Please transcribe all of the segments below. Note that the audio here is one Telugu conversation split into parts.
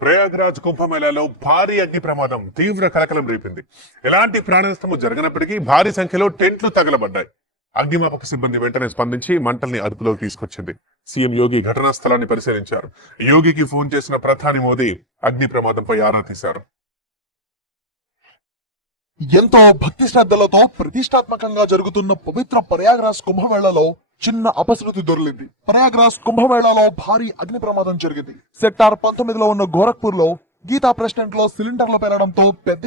ప్రయాగ్రాజ్ కుంభమేళలో భారీ అగ్ని ప్రమాదం తీవ్ర కలకలం రేపింది. ఎలాంటి ప్రాణనష్టము జరిగినప్పటికీ జరగనప్పటికీ భారీ సంఖ్యలో టెంట్లు తగలబడ్డాయి. అగ్నిమాపక సిబ్బంది వెంటనే స్పందించి మంటల్ని అదుపులోకి తీసుకొచ్చింది. సీఎం యోగి ఘటనా స్థలాన్ని పరిశీలించారు. యోగికి ఫోన్ చేసిన ప్రధాని మోదీ అగ్ని ప్రమాదంపై ఆరా తీశారు. ఎంతో భక్తి శ్రద్ధలతో ప్రతిష్టాత్మకంగా జరుగుతున్న పవిత్ర ప్రయాగ్రాజ్ కుంభమేళలో చిన్న అపశృతి దొరికింది. ప్రయాగ్రాజ్ కుంభమేళాలో భారీ అగ్ని ప్రమాదం జరిగింది. సెక్టార్ పంతొమ్మిదిలో ఉన్న గోరఖ్పూర్లో గీతా ప్రెసిడెంట్లో సిలిండర్లు పెరగడంతో పెద్ద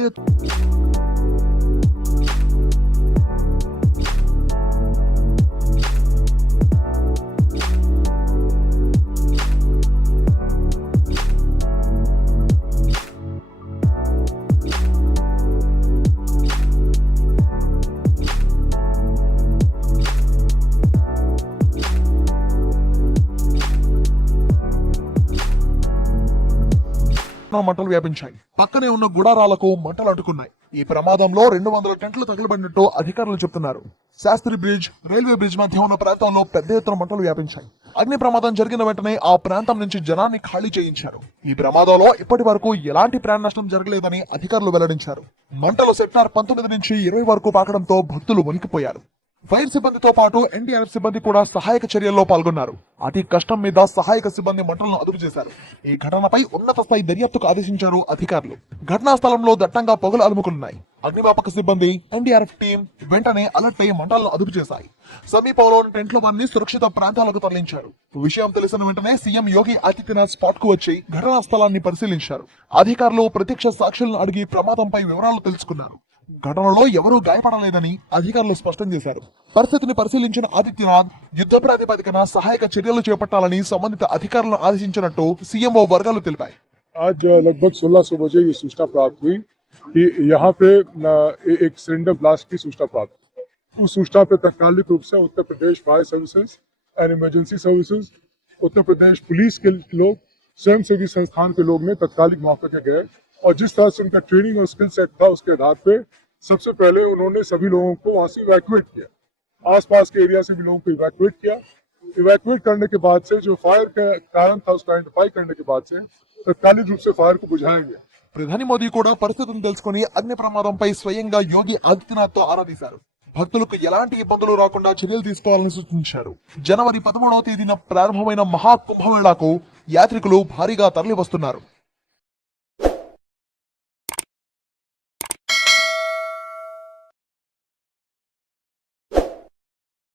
మంటలు వ్యాపించాయి. పక్కనే ఉన్న గుడారాలకు మంటలు అంటుకున్నాయి. ఈ ప్రమాదంలో రెండు వందల టెంట్లు తగలబడినట్టు అధికారులు చెప్తున్నారు. శాస్త్రి బ్రిడ్జ్ రైల్వే బ్రిడ్జ్ మధ్య ఉన్న ప్రాంతంలో పెద్ద ఎత్తున మంటలు వ్యాపించాయి. అగ్ని ప్రమాదం జరిగిన వెంటనే ఆ ప్రాంతం నుంచి జనాన్ని ఖాళీ చేయించారు. ఈ ప్రమాదంలో ఇప్పటి వరకు ఎలాంటి ప్రాణ నష్టం జరగలేదని అధికారులు వెల్లడించారు. మంటలు సెక్టార్ పంతొమ్మిది నుంచి ఇరవై వరకు పాకడంతో భక్తులు వణికిపోయారు. ఫైర్ సిబ్బందితో పాటు ఎన్డీఆర్ఎఫ్ సిబ్బంది కూడా సహాయక చర్యల్లో పాల్గొన్నారు. అతి కష్టం మీద సహాయక సిబ్బంది మంటలను అదుపు చేశారు. ఈ ఘటనపై ఉన్నత స్థాయి దర్యాప్తుకు ఆదేశించారు అధికారులు. ఘటనా స్థలంలో దట్టంగా పొగలు అలుముకున్నాయి. అగ్నిమాపక సిబ్బంది ఎన్డీఆర్ఎఫ్ టీం వెంటనే అలర్ట్ అయి మంటలను అదుపు చేశాయి. సమీపంలోని టెంట్ల వారిని సురక్షిత ప్రాంతాలకు తరలించారు. విషయం తెలిసిన వెంటనే సీఎం యోగి ఆదిత్యనాథ్ స్పాట్కు వచ్చి ఘటనా స్థలాన్ని పరిశీలించారు. అధికారులు ప్రత్యక్ష సాక్షులను అడిగి ప్రమాదంపై వివరాలు తెలుసుకున్నారు. ఘటనలో ఎవరూ గాయపడలేదని అధికారులు స్పష్టం చేశారు పరిస్థితిని పరిశీలించిన ఆదిత్యనాథ్ యుద్ధ ప్రాతిపదికన సహాయక చర్యలు చేపట్టాలని సంబంధిత అధికారులను ఆదేశించినట్టు సీఎంఓ వర్గాలు తెలిపాయి आज लगभग 1600 बजे ये सूचना प्राप्त हुई कि यहाँ पे न, ए- एक सिलेंडर ब्लास्ट की सूचना प्राप्त हुई उस सूचना पे तत्कालिक रूप से Uttar Pradesh fire services and emergency services Uttar Pradesh police के लोग स्वयं सेवी संस्थान के लोग ने तत्कालिक मौके पे गए और जिस तरह से उनका ट्रेनिंग और स्किल सेट था उसके आधार पे सबसे पहले उन्होंने सभी लोगों को वहां से इवैक्यूएट किया आसपास के एरिया से भी लोगों को इवैक्यूएट किया इवैक्यूएट करने के बाद से जो फायर का कारण था उसको आइडेंटिफाई करने के बाद से तत्कालिक रूप से फायर को बुझाया गया ప్రధాని మోదీ కూడా పరిస్థితిని తెలుసుకుని అగ్ని ప్రమాదంపై స్వయంగా యోగి ఆదిత్యనాథ్ తో ఆరాధీశారు భక్తులకు ఎలాంటి ఇబ్బందులు రాకుండా చర్యలు తీసుకోవాలని సూచించారు జనవరి పదమూడవ తేదీన ప్రారంభమైన మహా కుంభమేళాకు యాత్రికులు భారీగా తరలి వస్తున్నారు